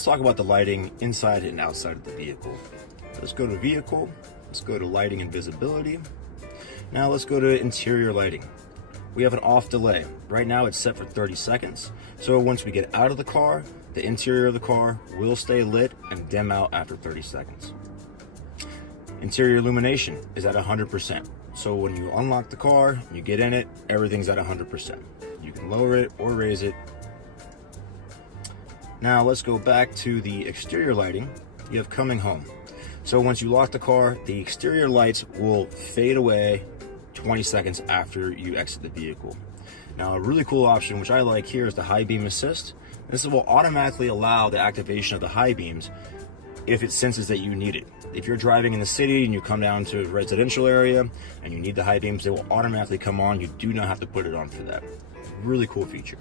let's talk about the lighting inside and outside of the vehicle. Let's go to vehicle, let's go to lighting and visibility. Now let's go to interior lighting. We have an off delay. Right now it's set for 30 seconds. So once we get out of the car, the interior of the car will stay lit and dim out after 30 seconds. Interior illumination is at 100%. So when you unlock the car, you get in it, everything's at 100%. You can lower it or raise it. Now let's go back to the exterior lighting. You have coming home. So once you lock the car, the exterior lights will fade away 20 seconds after you exit the vehicle. Now a really cool option, which I like here, is the high beam assist. This will automatically allow the activation of the high beams if it senses that you need it. If you're driving in the city and you come down to a residential area and you need the high beams, they will automatically come on. You do not have to put it on for that. Really cool feature.